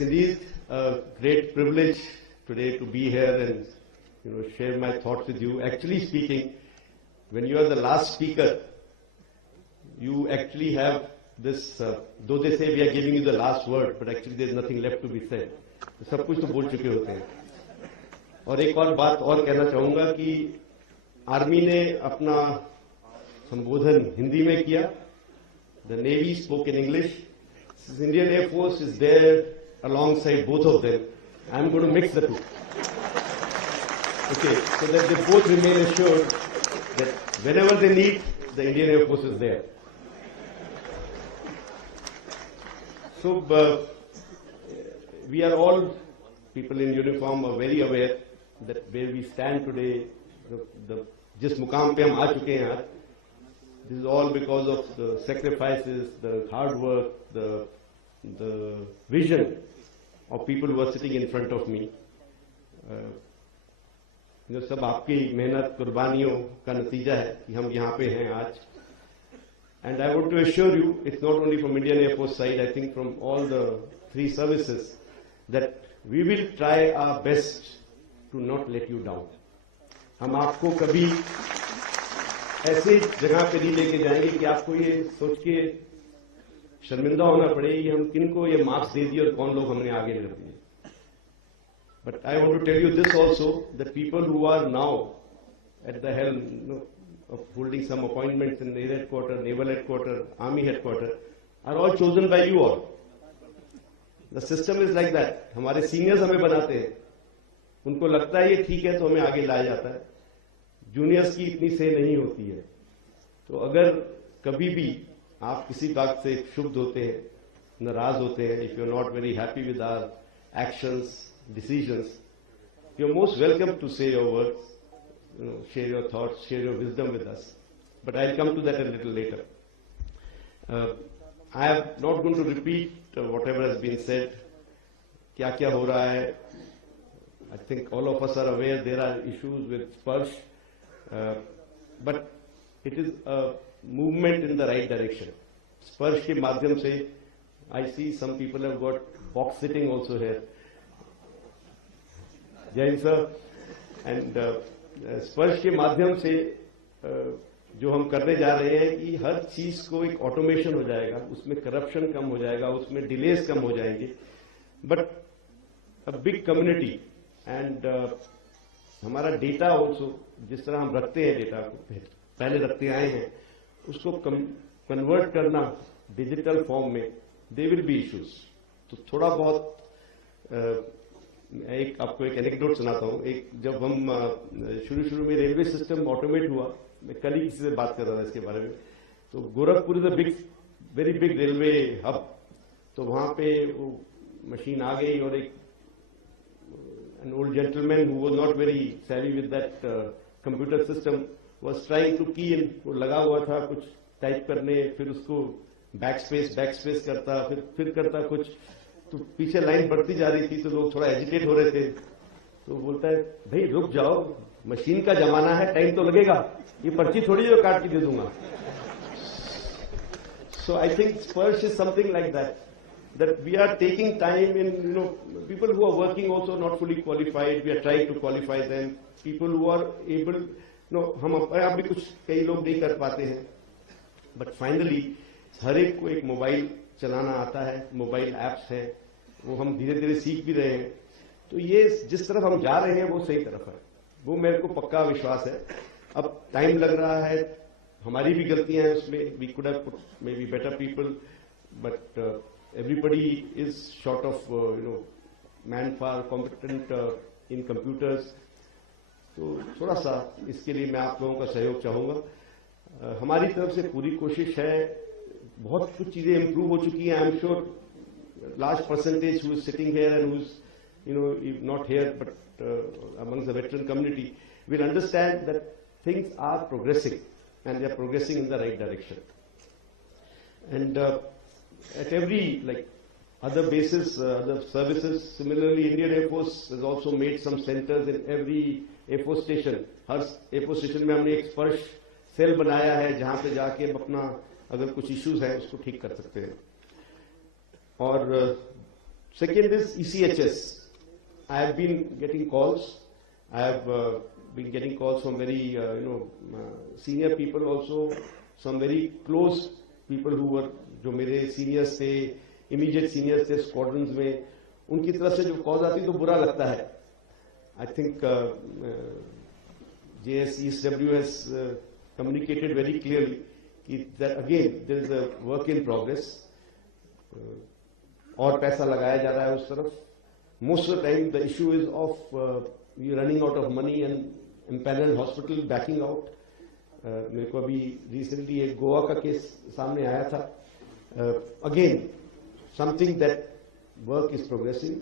Indeed, a great privilege today to be here and share my thoughts with you. Actually speaking, when you are the last speaker, you actually have this. Though they say we are giving you the last word, but actually there is nothing left to be said. सब कुछ तो बोल चुके होते हैं. और एक और बात और कहना चाहूंगा कि आर्मी ने अपना संबोधन हिंदी में किया. The Navy spoke in English. The Indian Air Force is there alongside both of them. I'm going to mix the two. Okay, so that they both remain assured that whenever they need, the Indian Air Force is there. So we are all, people in uniform, are very aware that where we stand today, जिस मुकाम पे हम आ चुके हैं आज, this is all because of the sacrifices, the hard work, the vision of people who are sitting in front of me. जो सब आपकी मेहनत कुर्बानियों का नतीजा है कि हम यहाँ पे हैं आज. And I want to assure you, it's not only from Indian Air Force side, I think from all the three services, that we will try our best to not let you down. हम आपको कभी ऐसे जगह पे नहीं लेके जाएंगे कि आपको ये सोच के शर्मिंदा होना पड़े कि हम किनको ये मार्क्स दे दिए और कौन लोग हमने आगे रख दिए. But I want to tell you this also, that people who are now at the helm of holding some appointments in Air Headquarters, Naval Headquarters, Army Headquarters, are all chosen by you all. The system is like that. हमारे seniors हमें बनाते हैं, उनको लगता है ये ठीक है तो हमें आगे लाया जाता है. जूनियर्स की इतनी से नहीं होती है. तो अगर कभी भी आप किसी बात से क्षुब्ध होते हैं, नाराज होते हैं, if you are not very happy with our actions, decisions, you're most welcome to say your words, share your thoughts, share your wisdom with us. But I'll come to that a little later. I am not going to repeat whatever has been said. क्या हो रहा है? I think all of us are aware there are issues with Sparsh, but it is a movement in the right direction. Sparsh के माध्यम से, I see some people have got box sitting also here. Jain sir, and स्पर्श के माध्यम से जो हम करने जा रहे हैं कि हर चीज को एक ऑटोमेशन हो जाएगा, उसमें करप्शन कम हो जाएगा, उसमें डिलेज कम हो जाएंगे. But a big community and हमारा डेटा ऑल्सो, जिस तरह हम रखते हैं डेटा को, पहले रखते आए हैं, उसको कन्वर्ट करना डिजिटल फॉर्म में, दे विल बी इश्यूज. तो थोड़ा बहुत एक आपको एक एनेक्डोट सुनाता हूं. एक जब हम शुरू में रेलवे सिस्टम ऑटोमेट हुआ, मैं कल ही किसी से बात कर रहा था इसके बारे में, तो Gorakhpur is a big, very big railway hub. तो वहां पे वो मशीन आ गई और एक an old gentleman who was not very savvy with that computer system was trying to key in. वो लगा हुआ था कुछ टाइप करने, फिर उसको बैक स्पेस करता, फिर करता कुछ. तो पीछे लाइन बढ़ती जा रही थी, तो लोग थोड़ा एजिटेट हो रहे थे. तो बोलता है, भाई रुक जाओ, मशीन का जमाना है, टाइम तो लगेगा, ये पर्ची थोड़ी जो काट के दे दूंगा. So I think Sparsh is something like that we are taking time in, people who are working also not fully qualified, we are trying to qualify them. People who are able, हम आप भी कुछ कई लोग नहीं कर पाते हैं, बट फाइनली हर एक को एक मोबाइल चलाना आता है, मोबाइल एप्स हैं, वो हम धीरे धीरे सीख भी रहे हैं. तो ये जिस तरफ हम जा रहे हैं वो सही तरफ है, वो मेरे को पक्का विश्वास है. अब टाइम लग रहा है, हमारी भी गलतियां हैं उसमें, we could have put may be better people, but everybody is short of man power competent in computers. तो थोड़ा सा इसके लिए मैं आप लोगों का सहयोग चाहूंगा. हमारी तरफ से पूरी कोशिश है. बहुत कुछ चीजें इंप्रूव हो चुकी हैं. I am sure large percentage who is sitting here and who's not here but amongst the veteran community will understand that things are progressing and they are progressing in the right direction. And at every other bases, other services, similarly Indian Air Force has also made some centers in every Air Force station. Her Air Force station में हमने एक स्पर्श cell बनाया है जहां पे जाके अपना अगर कुछ इश्यूज है उसको ठीक कर सकते हैं. और Second is ECHS. I have been getting calls. I have been getting calls from very senior people also, some very close people who were जो मेरे सीनियर्स थे, इमीडिएट सीनियर्स थे स्क्वाड्रंस में, उनकी तरफ से जो कॉल आती तो बुरा लगता है. I think JSESW has communicated very clearly that again there is a work in progress. और पैसा लगाया जा रहा है उस तरफ. Most of the time the issue is of we running out of money and empaneled hospital backing out. मेरे को अभी रिसेंटली एक गोवा का केस सामने आया था. Again, something that work is progressing.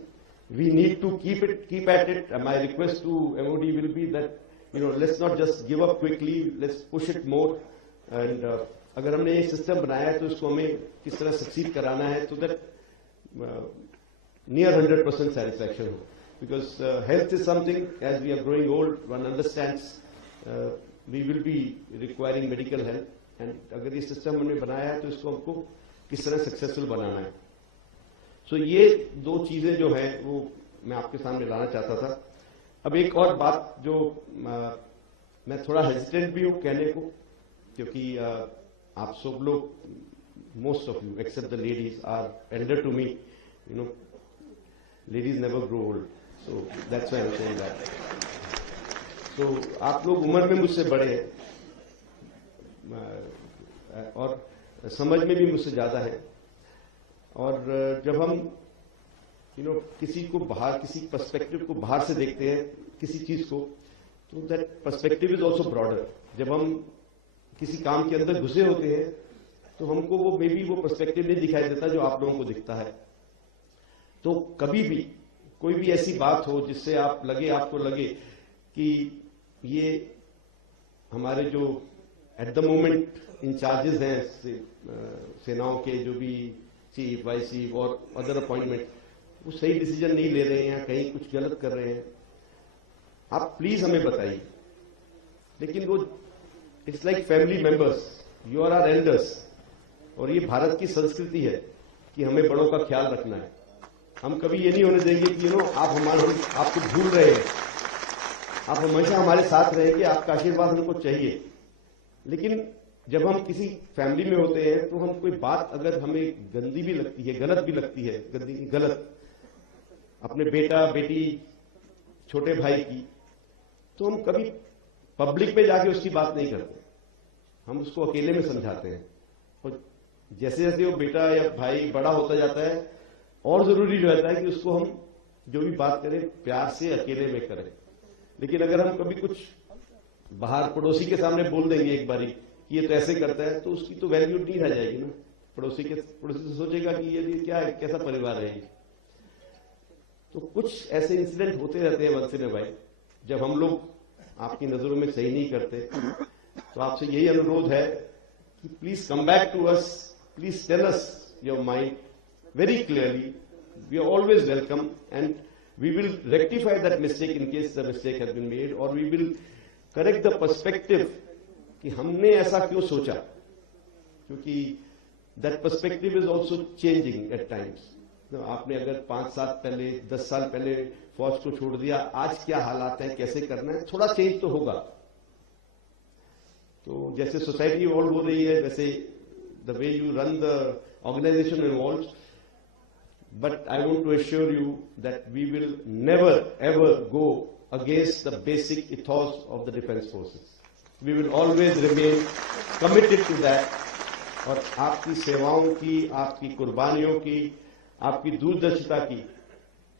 We need to keep at it. And my request to MOD will be that let's not just give up quickly. Let's push it more. And अगर हमने ये system बनाया है तो इसको हमें किस तरह सक्सीड कराना है so that near 100% satisfaction हो. Because health is something, as we are growing old, one understands we will be requiring medical help. And अगर ये सिस्टम हमने बनाया है तो इसको हमको किस तरह सक्सेसफुल बनाना है. सो ये दो चीजें जो हैं वो मैं आपके सामने लाना चाहता था. अब एक और बात जो मैं थोड़ा हेजिटेंट भी हूं कहने को, क्योंकि आप सब लोग, most of you except the ladies are elder to me. Ladies never grow old, so that's why I am saying that. So आप लोग उम्र में मुझसे बड़े हैं और समझ में भी मुझसे ज्यादा है. और जब हम किसी को बाहर, किसी पर्सपेक्टिव को बाहर से देखते हैं किसी चीज को, तो that perspective is also broader. जब हम किसी काम के अंदर घुसे होते हैं तो हमको वो मे बी वो पर्सपेक्टिव नहीं दिखाई देता जो आप लोगों को दिखता है. तो कभी भी कोई भी ऐसी बात हो जिससे आपको लगे कि ये हमारे जो एट द मोमेंट इंचार्जेस हैं सेनाओं के, जो भी चीफ, वाइस चीफ और अदर अपॉइंटमेंट, वो सही डिसीजन नहीं ले रहे हैं, कहीं कुछ गलत कर रहे हैं, आप प्लीज हमें बताइए. लेकिन वो it's like family members, you are our elders. और ये भारत की संस्कृति है कि हमें बड़ों का ख्याल रखना है. हम कभी ये नहीं होने देंगे कि आप आपको भूल रहे हैं. आप हमेशा हमारे साथ रहेंगे, आपका आशीर्वाद हमको चाहिए. लेकिन जब हम किसी फैमिली में होते हैं तो हम कोई बात अगर हमें गंदी भी लगती है, गलत भी लगती है, गलत अपने बेटा बेटी छोटे भाई की, तो हम कभी पब्लिक में जाके उसकी बात नहीं करते. हम उसको अकेले में समझाते हैं. और जैसे जैसे वो बेटा या भाई बड़ा होता जाता है और जरूरी जो रहता है कि उसको हम जो भी बात करें प्यार से अकेले में करें. लेकिन अगर हम कभी कुछ बाहर पड़ोसी के सामने बोल देंगे एक बारी कि ये तो ऐसे करता है, तो उसकी तो वैल्यू नहीं रह जाएगी ना. पड़ोसी तो सोचेगा कि ये क्या है, कैसा परिवार है. तो कुछ ऐसे इंसिडेंट होते रहते हैं वंशिने भाई, जब हम लोग आपकी नजरों में सही नहीं करते. तो आपसे यही अनुरोध है कि please come back to us, please tell us your mind very clearly. We are always welcome and we will rectify that mistake in case the mistake has been made, or we will correct the perspective कि हमने ऐसा क्यों सोचा, क्योंकि that perspective is also changing at times. आपने अगर 5 साल पहले, 10 साल पहले फौज को छोड़ दिया, आज क्या हालात हैं, कैसे करना है, थोड़ा चेंज तो होगा. तो जैसे सोसाइटी इवॉल्व हो रही है, वैसे the way you run the organization evolves. But I want to assure you that we will never ever go against the basic ethos of the defense forces. We will always remain committed to that. और आपकी सेवाओं की, आपकी कुर्बानियों की, आपकी दूरदर्शिता की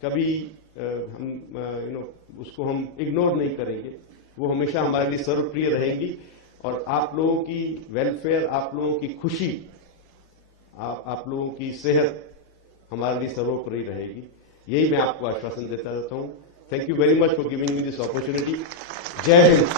कभी हम उसको हम इग्नोर नहीं करेंगे. वो हमेशा हमारे लिए सर्वप्रिय रहेंगी. और आप लोगों की वेलफेयर, आप लोगों की खुशी, आप लोगों की सेहत हमारे लिए सर्वोपरि रहेगी. यही मैं आपको आश्वासन देता रहता हूं. Thank you very much for giving me this opportunity. जय हिंद.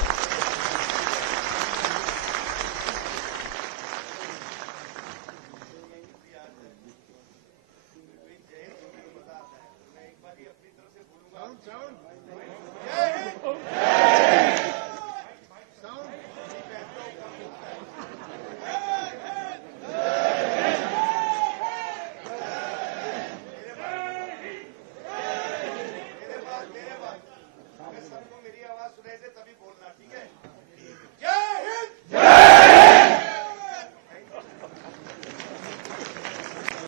रहे थे तभी बोलना, ठीक है?